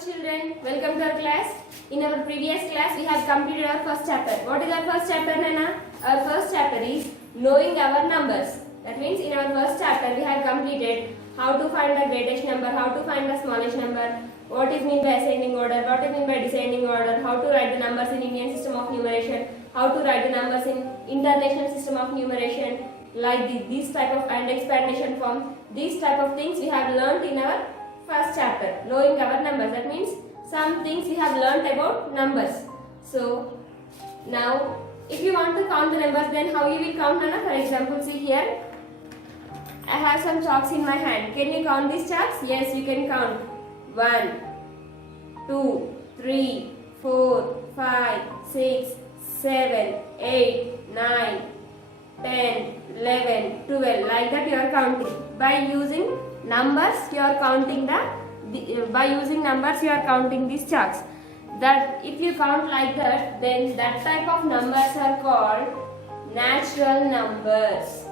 children, welcome to our class. In our previous class, we have completed our first chapter. What is our first chapter, Nana? Our first chapter is knowing our numbers. That means in our first chapter, we have completed how to find the greatest number, how to find the smallest number, what is meant by ascending order, what is meant by descending order, how to write the numbers in Indian system of numeration, how to write the numbers in international system of numeration, like this type of and expandation form. These type of things we have learnt in our first chapter, knowing our numbers. That means some things we have learnt about numbers. So now if you want to count the numbers, then how you will count, Nana? For example, see here, I have some chalks in my hand. Can you count these chalks? Yes, you can count. 1, 2, 3, 4, 5, 6, 7, 8, 9, 10, 11, 12. Like that you are counting. By using numbers you are counting these chalks. That if you count like that, then that type of numbers are called natural numbers.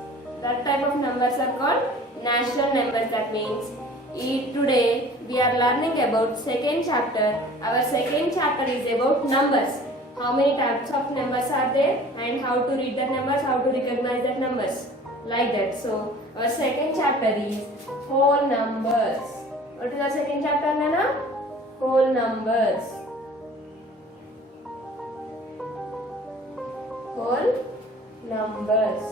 That type of numbers are called natural numbers. That means today we are learning about second chapter. Our second chapter is about numbers. How many types of numbers are there and how to read that numbers, how to recognize that numbers. Like that. So our second chapter is whole numbers. What is our second chapter, Nana? Whole numbers. Whole numbers.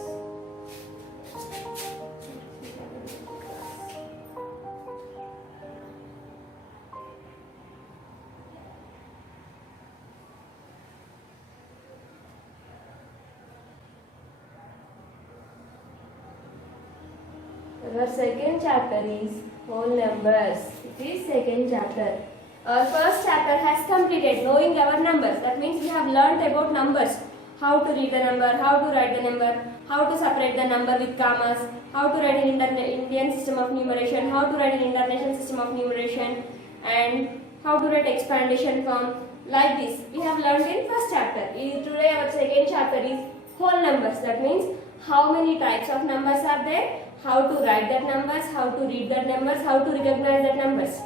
Our second chapter is whole numbers. It is second chapter. Our first chapter has completed knowing our numbers. That means we have learnt about numbers. How to read the number, how to write the number, how to separate the number with commas, how to write in Indian system of numeration, how to write in international system of numeration, and how to write expandation form. Like this we have learnt in first chapter. Today our second chapter is whole numbers. That means how many types of numbers are there, how to write that numbers, how to read that numbers, how to recognize that numbers.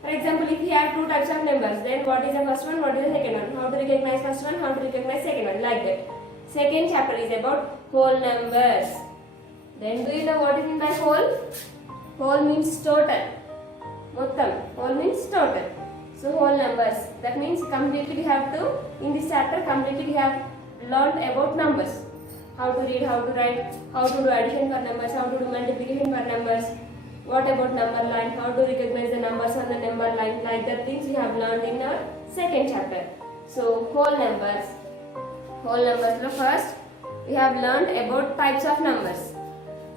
For example, if we have two types of numbers, then what is the first one, what is the second one, how to recognize first one, how to recognize second one, like that. Second chapter is about whole numbers. Then do you know what is meant by whole? Whole means total. Mottam. Whole means total. So whole numbers. That means completely we have to, in this chapter completely we have learned about numbers. How to read, how to write, how to do addition for numbers, how to do multiplication for numbers, what about number line, how to recognize the numbers on the number line, like the things we have learned in our second chapter. So whole numbers. Whole numbers. So first we have learned about types of numbers.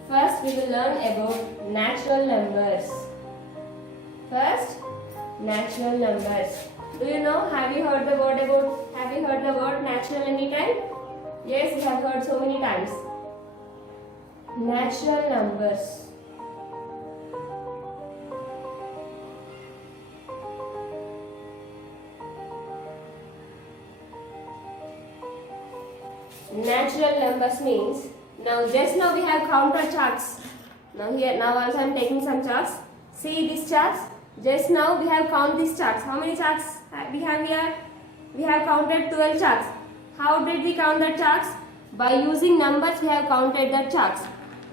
First we will learn about natural numbers. First, natural numbers. Do you know, have you heard the word natural any time? Yes, we have heard so many times. Natural numbers. Natural numbers means, just now we have counted charts. Now also I am taking some charts. See these charts. Just now we have counted these charts. How many charts we have here? We have counted 12 charts. How did we count the charts? By using numbers we have counted the charts.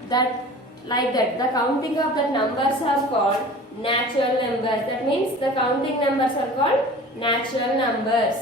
Like that. The counting of the numbers are called natural numbers. That means the counting numbers are called natural numbers.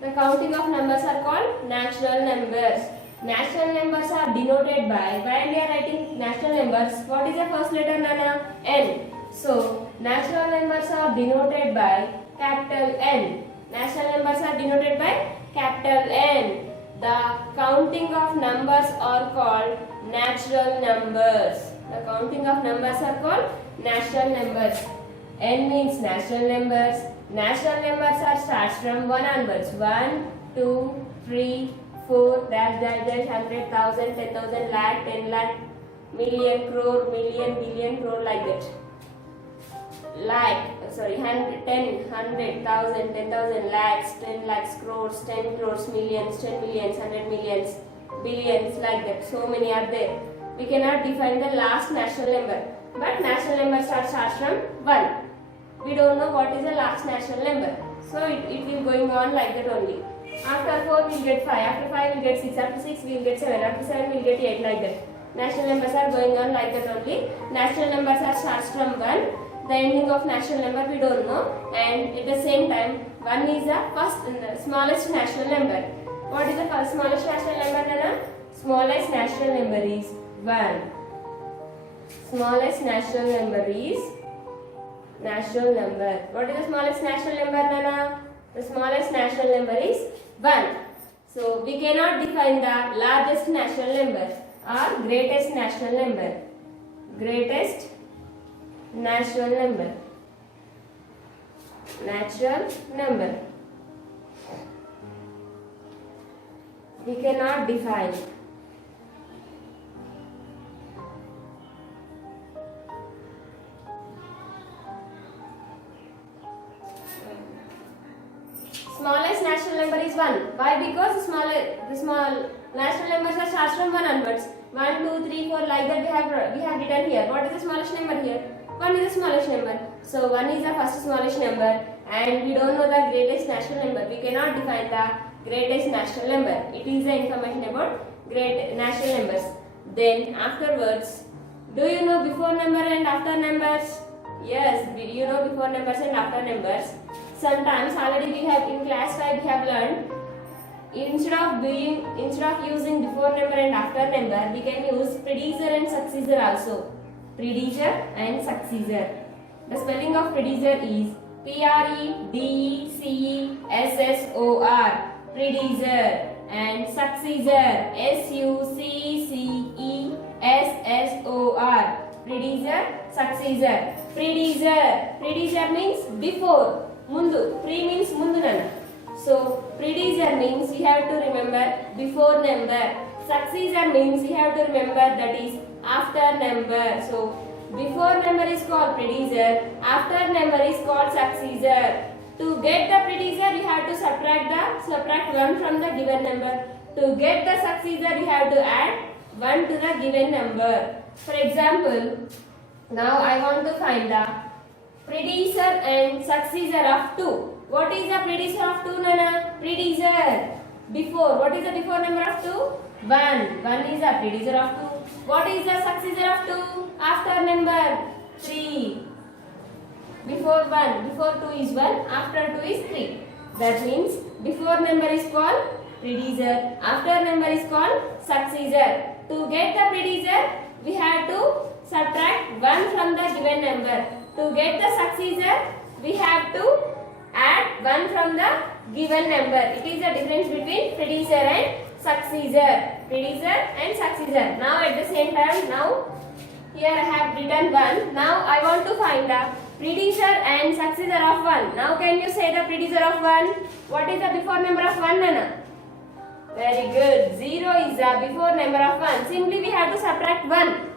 The counting of numbers are called natural numbers. Natural numbers are denoted by, when we are writing natural numbers, what is the first letter, Nana? N. So natural numbers are denoted by capital N. Natural numbers are denoted by capital N. The counting of numbers are called natural numbers. The counting of numbers are called natural numbers. N means natural numbers. Natural numbers are starts from 1 onwards. 1, 2, 3, 4, dash, dash, dash, 100,000, 10,000, lakh, 10 lakh, million, crore, million, billion, crore, like that. 10, 100,000, 10,000, lakhs, 10 lakhs, crores, 10 crores, millions, 10 millions, 100 millions, billions, like that. So many are there. We cannot define the last natural number. But natural number starts from 1. we don't know what is the last natural number. So it will going on like that only. After 4 we will get 5, after 5 we will get 6, after 6 we will get 7, after 7 we will get 8, like that. Natural numbers are going on like that only. Natural numbers are starts from 1. The ending of natural number we don't know, and at the same time 1 is the smallest natural number. What is the smallest natural number, Nana? Smallest natural number is 1. Smallest natural number is natural number. What is the smallest natural number, Nana? The smallest natural number is 1. So we cannot define the largest natural number or greatest natural number. Greatest natural number. Natural number. We cannot define. Smallest natural number is 1. Why? Because the small natural numbers are starts from 1 onwards. 1, 2, 3, 4, like that we have written here. What is the smallest number here? 1 is the smallest number. So 1 is the first smallest number, and we don't know the greatest natural number. We cannot define the greatest natural number. It is the information about great natural numbers. Then afterwards, do you know before number and after numbers? Yes, you know before numbers and after numbers. Sometimes already we have in class 5 we have learned, instead of using before number and after number, we can use predecessor and successor also. Predecessor and successor. The spelling of predecessor is Predecessor. Predecessor. And successor, Successor. Predecessor, successor. Predecessor means before. Mundu. Pre means mundu nana. So predecessor means you have to remember before number. Successor means you have to remember that is after number. So before number is called predecessor, after number is called successor. To get the predecessor you have to subtract 1 from the given number. To get the successor you have to add 1 to the given number. For example, now I want to find the predecessor and successor of 2. What is the predecessor of 2, Nana? Predecessor. Before. What is the before number of 2? 1. 1 is the predecessor of 2. What is the successor of 2? After number 3. Before 1. Before 2 is 1. After 2 is 3. That means before number is called predecessor. After number is called successor. To get the predecessor, we have to subtract 1 from the given number. To get the successor, we have to add 1 from the given number. It is the difference between predecessor and successor. Predecessor and successor. Now at the same time, now here I have written 1. Now I want to find the predecessor and successor of 1. Now can you say the predecessor of 1? What is the before number of 1, Nana? Very good. 0 is the before number of 1. Simply we have to subtract 1.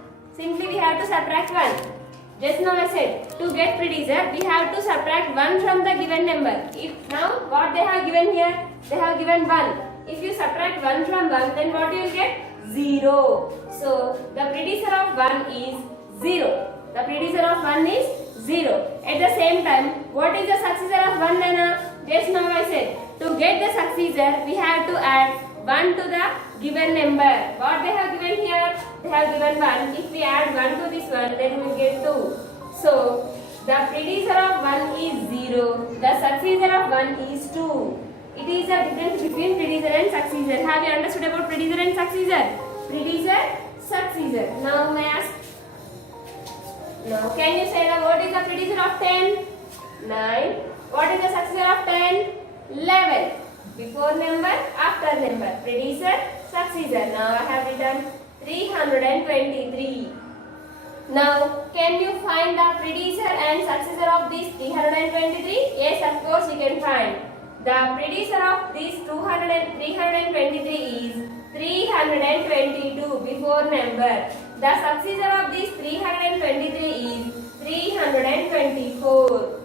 Just now I said, to get predecessor, we have to subtract 1 from the given number. Now what they have given here? They have given 1. If you subtract 1 from 1, then what you will get? 0. So the predecessor of 1 is 0. The predecessor of 1 is 0. At the same time, what is the successor of 1, Nana? Just now I said, to get the successor, we have to add 1 to the given number. What they have given here? They have given 1. If we add 1 to this one, then we will get 2. So, the predecessor of 1 is 0. The successor of 1 is 2. It is the difference between predecessor and successor. Have you understood about predecessor and successor? Predecessor, successor. Now may I ask? Now can you say what is the predecessor of 10? 9. What is the successor of 10? 11. Before number, after number. Predecessor, successor. Now I have written 323. Now can you find the predecessor and successor of these 323? Yes, of course you can find. The predecessor of this 323 is 322 before number. The successor of this 323 is 324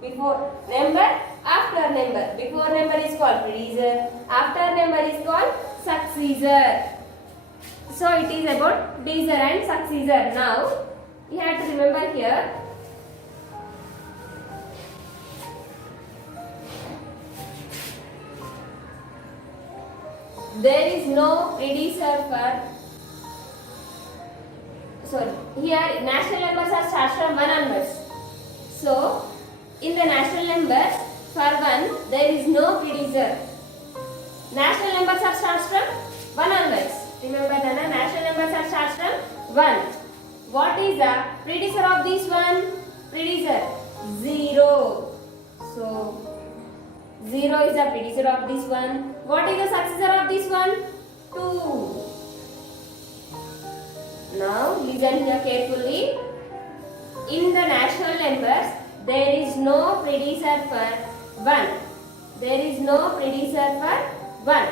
before number, after number. Before number is called predecessor, after number is called successor. So it is about predecessor and successor. Now you have to remember here, there is no predecessor for, sorry, here natural numbers are start from 1 onwards. So in the natural numbers for 1 there is no predecessor. Natural numbers are starts from 1 onwards. Remember Nana, natural numbers are starts from 1. What is the predecessor of this one? Predecessor 0. So 0 is the predecessor of this one. What is the successor of this one? 2. Now listen here carefully. In the natural numbers there is no predecessor for 1. There is no predecessor for 1.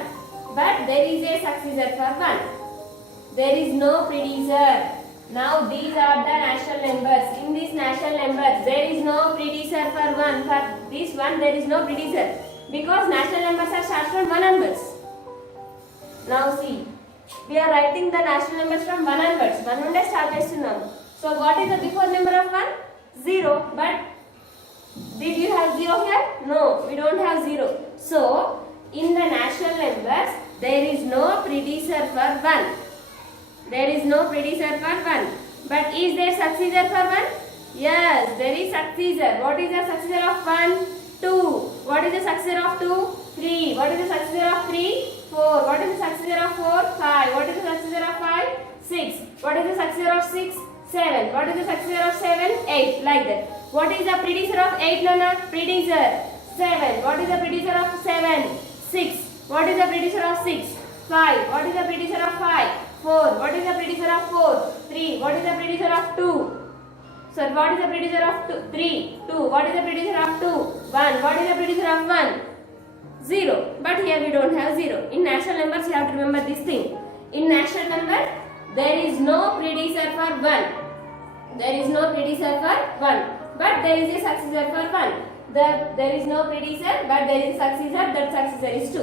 But there is a successor for 1. There is no predecessor. Now these are the natural numbers. In this natural numbers there is no predecessor for 1. For this one there is no predecessor. Because natural numbers are started from 1 onwards. Now see. We are writing the natural numbers from 1 onwards. 1 నుండే start చేస్తున్నాం. So what is the before number of 1? 0. But did you have 0 here? No, we don't have 0. So in the natural numbers there is no predecessor for 1. There is no predecessor for 1. But is there successor for 1? Yes, there is successor. What is the successor of 1? 2. What is the successor of 2? 3. What is the successor of 3? 4. What is the successor of 4? 5. What is the successor of 5? 6. What is the successor of 6? 7. What is the successor of 7? 8. Like that. What is the predecessor of 8, Nana? Predecessor 7. What is the predecessor of 7? 6. What is the predecessor of 6? 5. What is the predecessor of 5? 4. What is the predecessor of 4? 3. What is the predecessor of 2? So what is the predecessor of 3? 2. What is the predecessor of 2? 1. What is the predecessor of 1? 0. But here we don't have 0. In natural numbers you have to remember this thing. In natural number there is no predecessor for 1. There is no predecessor for 1. But there is a successor for 1. There is no predecessor but there is a successor. That successor is 2.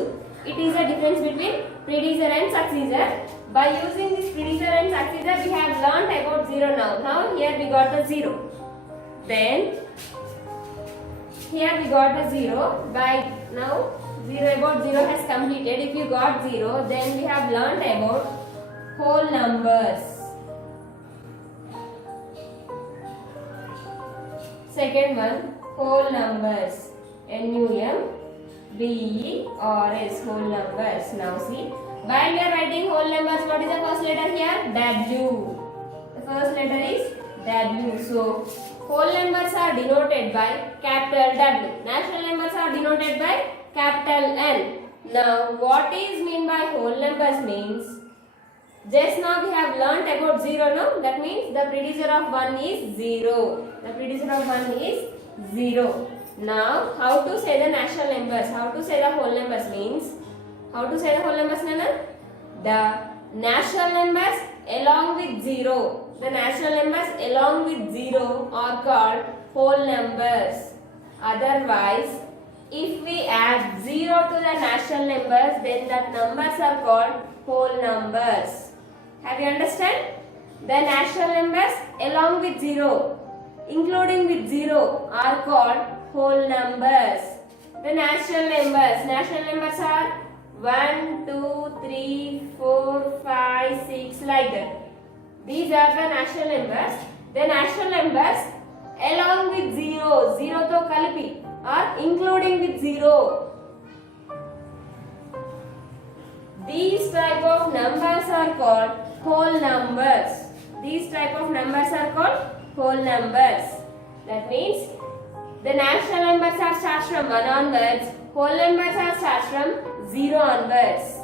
It is a difference between predecessor and successor. By using this predecessor and successor we have learnt about 0 now. Now here we got the 0. Then here we got the 0. By now 0 about 0 has completed. If you got 0 then we have learnt about whole numbers. Second one, whole numbers. NUMBERS, whole numbers. Now see, while we are writing whole numbers, what is the first letter here? W. The first letter is W. So whole numbers are denoted by capital W. Natural numbers are denoted by capital N. Now what is mean by whole numbers means, just now we have learnt about 0, no? That means the predecessor of 1 is 0. The predecessor of 1 is 0. Now how to say the natural numbers? How to say the whole numbers means, how to say the whole numbers, Nana? The natural numbers along with 0. The natural numbers along with 0 are called whole numbers. Otherwise, if we add 0 to the natural numbers, then the numbers are called whole numbers. Have you understand? The natural numbers along with 0, including with 0, are called whole numbers. The natural numbers are 1, 2, 3, 4, 5, 6, like that. These are the natural numbers. The natural numbers along with 0, 0 to kalipi, or including with 0. These type of numbers are called whole numbers. These type of numbers are called whole numbers. That means the natural numbers are start from 1 onwards. Whole numbers are start from 0 onwards.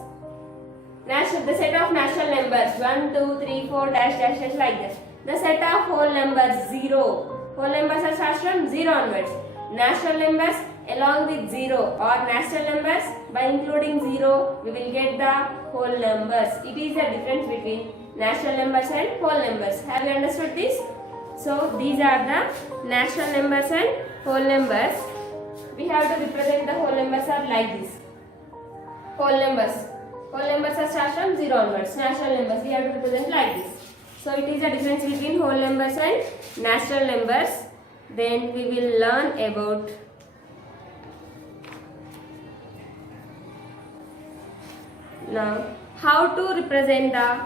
The set of natural numbers 1, 2, 3, 4, dash, dash, dash, like this. The set of whole numbers 0. Whole numbers are start from 0 onwards. Natural numbers along with 0, or natural numbers by including 0 we will get the whole numbers. It is the difference between natural numbers and whole numbers. Have you understood this? So these are the natural numbers and whole numbers. We have to represent the whole numbers are like this. Whole numbers are start from 0 onwards. Natural numbers we have to represent like this. So it is the difference between whole numbers and natural numbers. Then we will learn about Now, how to represent the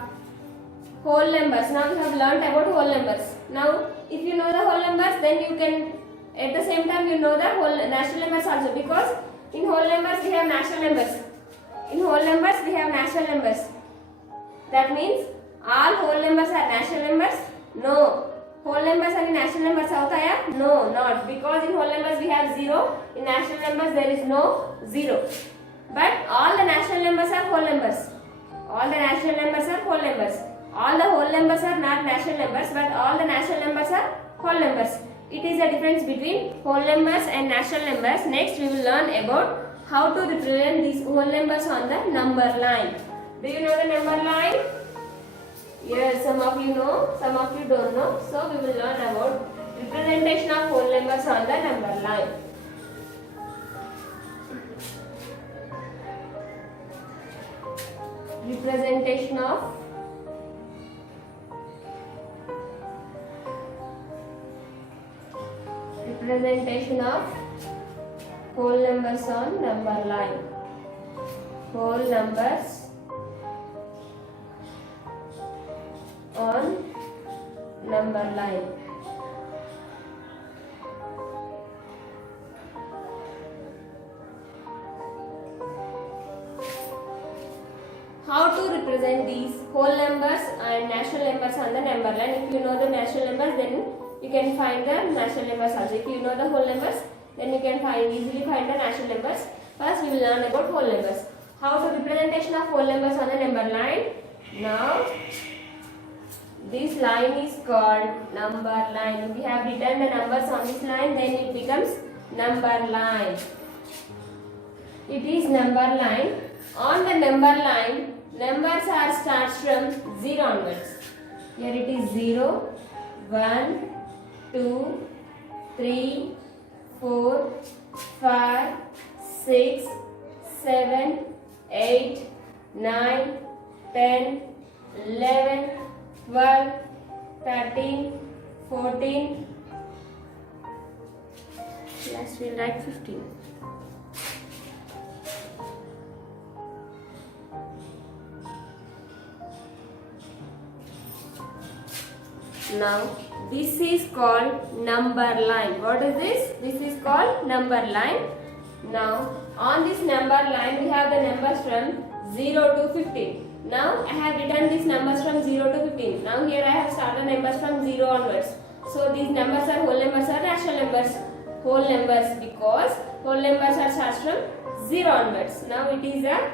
whole numbers? Now we have learnt about whole numbers. Now, if you know the whole numbers, then you can at the same time you know the whole natural numbers also, because in whole numbers we have natural numbers. In whole numbers we have natural numbers. That means all whole numbers are natural numbers? No. Whole numbers are natural numbers होता है? No, not, because in whole numbers we have 0. In natural numbers there is no 0. But all the natural numbers are whole numbers. All the natural numbers are whole numbers. All the whole numbers are not natural numbers, but all the natural numbers are whole numbers. It is the difference between whole numbers and natural numbers. Next we will learn about how to represent these whole numbers on the number line. Do you know the number line? Yes, some of you know, some of you don't know. So we will learn about representation of whole numbers on the number line. Representation of whole numbers on number line. Whole numbers on number line. How to represent these whole numbers and natural numbers on the number line? If you know the natural numbers, then you can find the natural numbers also. If you know the whole numbers, then you can easily find the natural numbers. First, we will learn about whole numbers. How to representation of whole numbers on the number line? Now, this line is called number line. If we have written the numbers on this line, then it becomes number line. It is number line. On the number line, numbers are starts from 0 onwards. Here it is 0, 1, 2, 3, 4, 5, 6, 7, 8, 9, 10, 11, 12, 13, 14. Last we'll write 15. Now, this is called number line. What is this? This is called number line. Now, on this number line, we have the numbers from 0 to 15. Now, I have written these numbers from 0 to 15. Now, here I have started numbers from 0 onwards. So, these numbers are whole numbers or natural numbers? Whole numbers, because whole numbers are starts from 0 onwards. Now, it is a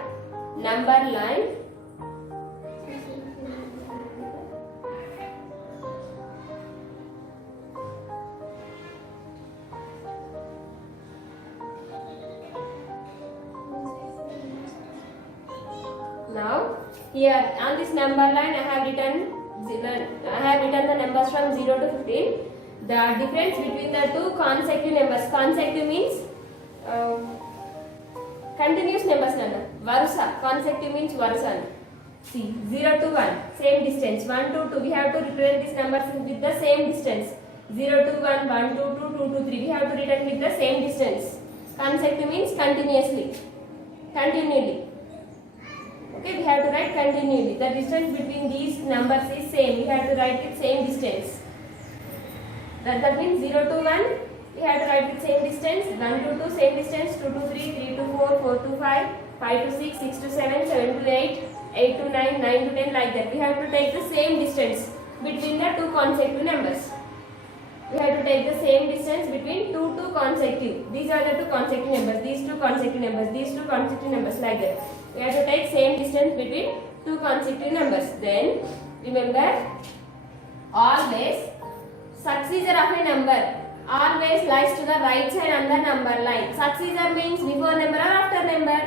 number line. Now, here on this number line, I have written the numbers from 0 to 15. The difference between the two consecutive numbers. Consecutive means continuous numbers. Varusa. Consecutive means varusa. See, 0 to 1, same distance. 1 to 2, we have to represent these numbers with the same distance. 0 to 1, 1 to 2, 2 to 3, we have to return with the same distance. Consecutive means continuously, continually. Okay, we have to write continually. The distance between these numbers is same. We have to write with same distance. That means 0 to 1, we have to write with same distance. 1 to 2, same distance. 2 to 3, 3 to 4, 4 to 5, 5 to 6, 6 to 7, 7 to 8, 8 to 9, 9 to 10, like that. We have to take the same distance between the two consecutive numbers. We have to take the same distance between two consecutive. These are the two consecutive numbers. These two consecutive numbers. These two consecutive numbers, like that. We have to take same distance between two consecutive numbers. Then remember, always successor of a number always lies to the right side on the number line. Successor means before number or after number.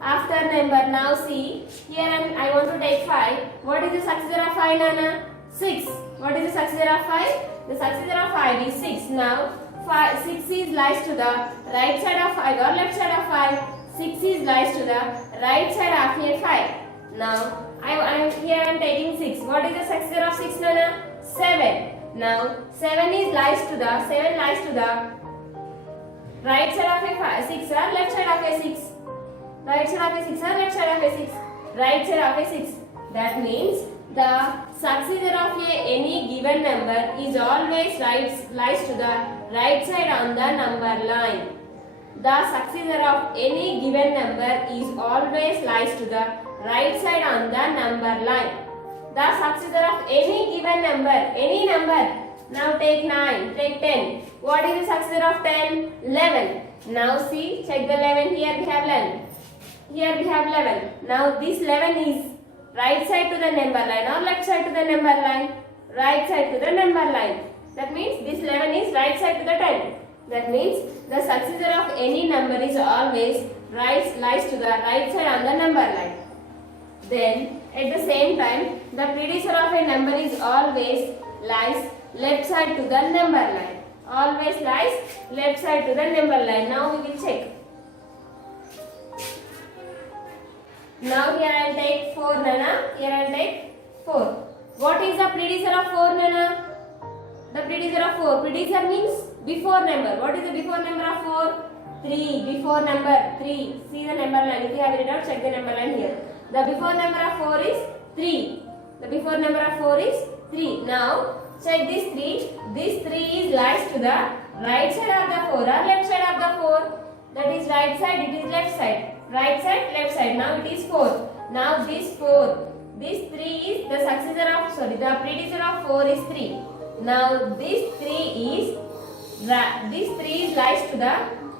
After number. Now see, here I want to take 5. What is the successor of 5, Nana? 6. What is the successor of 5? The successor of 5 is 6. Now 6 is lies to the right side of 5 or left side of 5. 6 is lies to the right side of here 5. Now I am taking 6. What is the successor of 6, Nana? 7. Now 7 lies to the right side of a 6 or left side of a 6. Right side of a 6 or left side of a 6. right side of a 6. That means the successor of any given number is always lies to the right side on the number line. The successor of any given number is always lies to the right side on the number line. The successor of any given number, any number. Now take 9, take 10. What is the successor of 10? 11. Now see, check the 11. Here we have 11. Here we have 11. Now this 11 is right side to the number line or left side to the number line? Right side to the number line. That means this 11 is right side to the 10. That means the successor of any number is always lies to the right side on the number line. Then at the same time, the predecessor of a number is always lies left side to the number line. Always lies left side to the number line. Now we will check. Now here I will take 4 Nana. Here I will take 4. What is the predecessor of 4 Nana? The predecessor of 4. Predecessor means before number. What is the before number of 4? 3. Before number 3. See the number line. If you have it out, check the number line here. The before number of 4 is 3. The before number of 4 is 3. Now check this 3. This 3 is lies to the right side of the 4 or left side of the 4. That is right side, it is left side. Right side, left side. Now it is 4. Now this 4. This 3 is the successor of, the predecessor of 4 is 3. Now this 3 is lies to the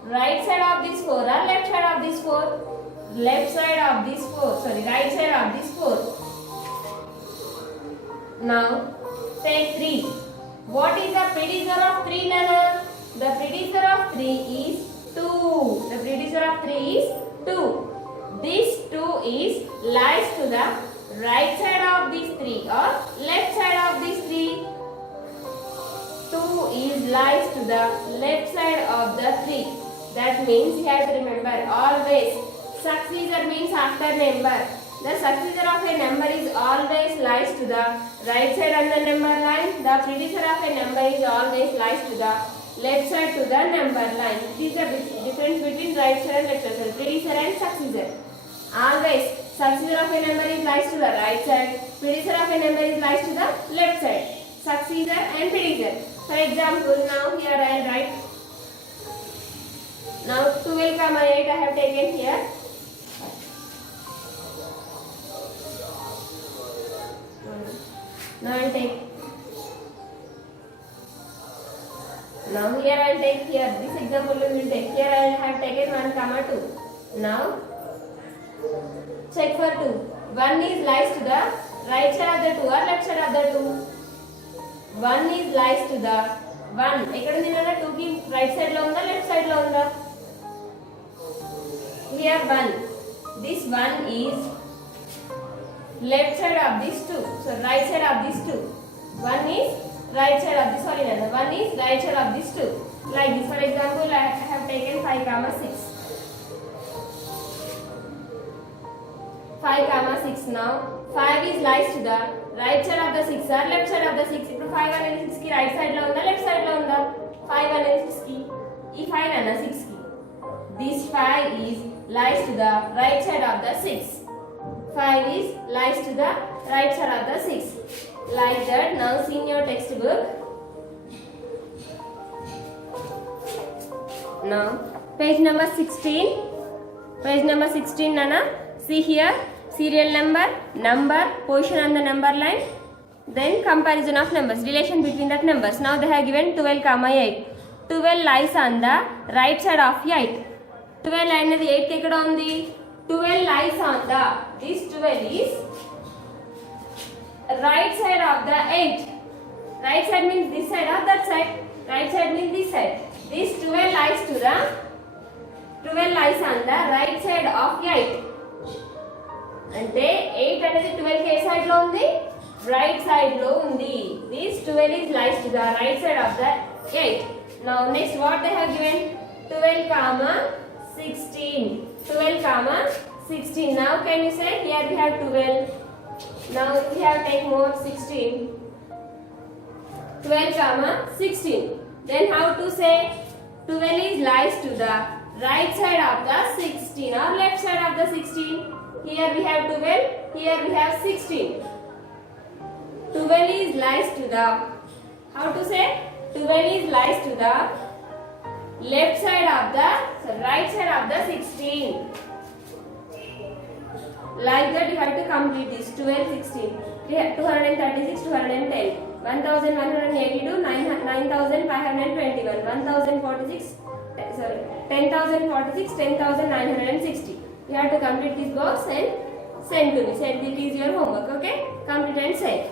right side of this 4 or left side of this 4. Left side of this 4, right side of this 4. Now take 3. What is the predecessor of 3 Nana? The predecessor of 3 is 2. The predecessor of 3 is 2. This 2 is lies to the right side of this 3 or left side of this 3. 2 is lies to the left side of the 3. That means you have to remember always successor means after number. The successor of a number is always lies to the right side on the number line. The predecessor of a number is always lies to the left side to the number line. This is the difference between right side and left side. Predecessor and successor. Always successor of a number is lies to the right side. Predecessor of a number is lies to the left side. Successor and predecessor. For example, now here I will write. Now 12, 8 I have taken here. Now I will take. Now here I will take here. This example we will take. Here I have taken 1, 2. Now check for 2. 1 is lies to the right side of the 2 or left side of the 2. 1 is lies to the 1. ఇక్కడ ఉంది నాన్న 2 కి right side లో ఉందా left side లో ఉందా? Here 1. This 1 is left side of this 2. So right side of this 2. 1 is right side of this. Sorry, no. 1 is right side of this 2. Like this. For example, I have taken 5, 6. 5, 6. Now 5 is lies to the right side of the 6 or left side of the 6. ఇప్పుడు 5 అనేది 6 కి right side లో ఉందా left side లో ఉందా? 5 అనేది 6 కి. ఈ 5 అన్న 6 కి. This 5 is lies to the right side of the 6. 5 is lies to the right side of the 6. Like that. Now see in your textbook. Now page number 16. Page number 16 Nana. See here. Serial number, position on the number line. Then comparison of numbers. Relation between the numbers. Now they have given 12, 8. 12 lies on the right side of 8. 12 అనేది 8 ఎక్కడ ఉంది? 12 lies on the, this 12 is right side of the 8. Right side means this side or that side? Right side means this side. This 12 lies to the 12 lies on the right side of 8. అంటే 8 అనేది 12 కి ఏ side లో ఉంది? Right side లో ఉంది. This 12 is lies to the right side of the 8. Now next what they have given? 12, 16. 12, 16. Now can you say here we have 12. Now we have take more 16. 12, 16. Then how to say 12 is lies to the right side of the 16 or left side of the 16? Here we have 12. Here we have 16. 12 is lies to the, how to say? 12 is lies to the left side of the, right side of the 16. Like that you have to complete this. 12, 16. 236, 210. 1182, 9521. 1046, sorry, 10,046, 10,960. You have to complete this box and send to me. Send it is your homework, okay? Complete and send.